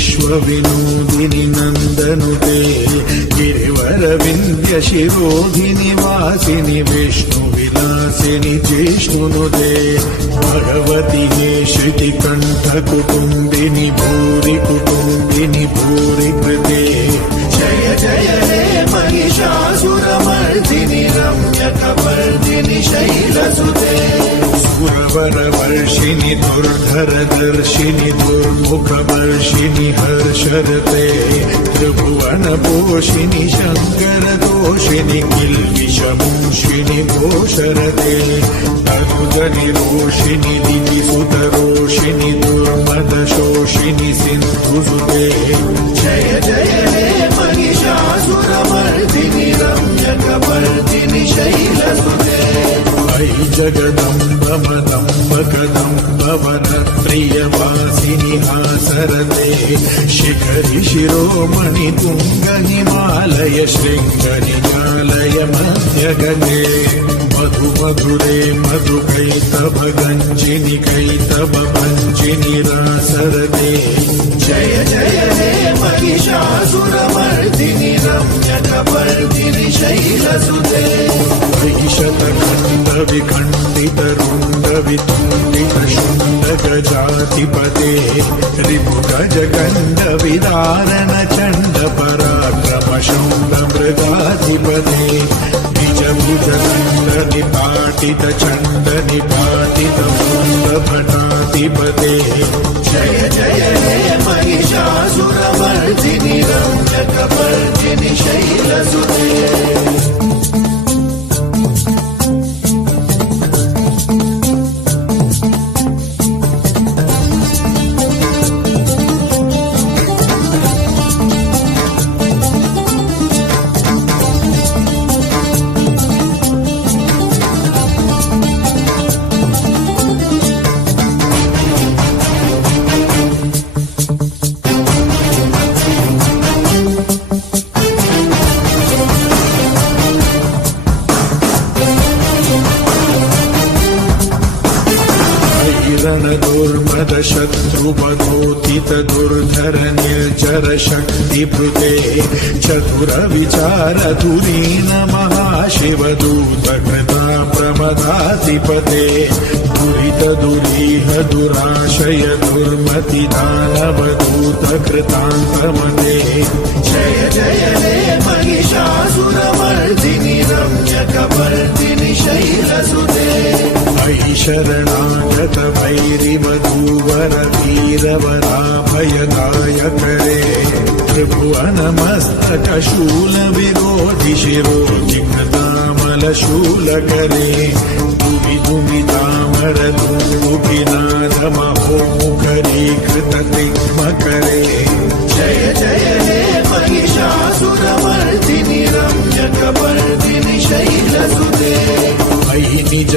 विश्वविनोदिनि नन्दनुते गिरिवरविन्द्यशिरोधिनि वासिनि विष्णुविलासिनि जिष्णुनुते भगवति हे श्रुतिकण्ठकुटुम्बिनि भूरि कुटुम्बिनि भूरि कृते जय जय हे महिषासुरमर्दिनि रम्यकपर्दिनि शैलसुते सुरवरवर्षिणि दुर्धरदर्शिनि दुर्मुखवर्षिणि हर्षरते त्रिभुवनपोषिणि शङ्करदोषिणि किल्बिषमूषिणि घोषरते तनुजनिरोषिणि दिविसुतरोषिणि दुर्मदशोषिणि सिन्धुसुते जय जय हे महिषासुरमर्दिनि रम्यकपर्दिनि शैलसुते अयि जगदम्ब मदम्ब कदम्ब वनप्रियवासिनि हासरते शिखरि शिरोमणि तुङ्ग हिमालय शृङ्गनिजालय मध्यगते मधु मधुरे मधुकैतव गञ्जिनि कैतव भञ्जिनि रासरते जय जय हे महिषासुरमर्दिनि रम्यकपर्दिनि शैलसुते विशतखण्डविखण्डितरुण्डवितुण्डितशुण्डगजाधिपते रिपुगजगण्डविदारण चण्डपराक्रमशौण्डमृगाधिपते निजभुजदण्डनिपाटितचण्डनिपाटितमुण्डभटाधिपते जय जय हे महिषासुरमर्दिनि रम्यकपर्दिनि शैलसुते दुर्मदशत्रुवधोतित दुर्धर निर्जर शक्तिभृते चतुरविचारधुरीन महाशिवदूतकृता प्रमदाधिपते दुरित दुरीह दुराशय दुर्मति दानवदूतकृतान्तमते जय जय हे महिषासुरमर्दिनि रम्यकपर्दिनि शैलसुते अयि शरणागत वैरिवधूवर वीरवराभयदायकरे त्रिभुवनमस्तकशूल विरोधि शिरोजिघ्नतामलशूलकरे दुमि दुमितामर दुन्दुभिनादमहोमुखरीकृततिग्मकरे जय जय हे महिषासुरमर्दिनि रम्यकपर्दिनि शैलसुते अयि निज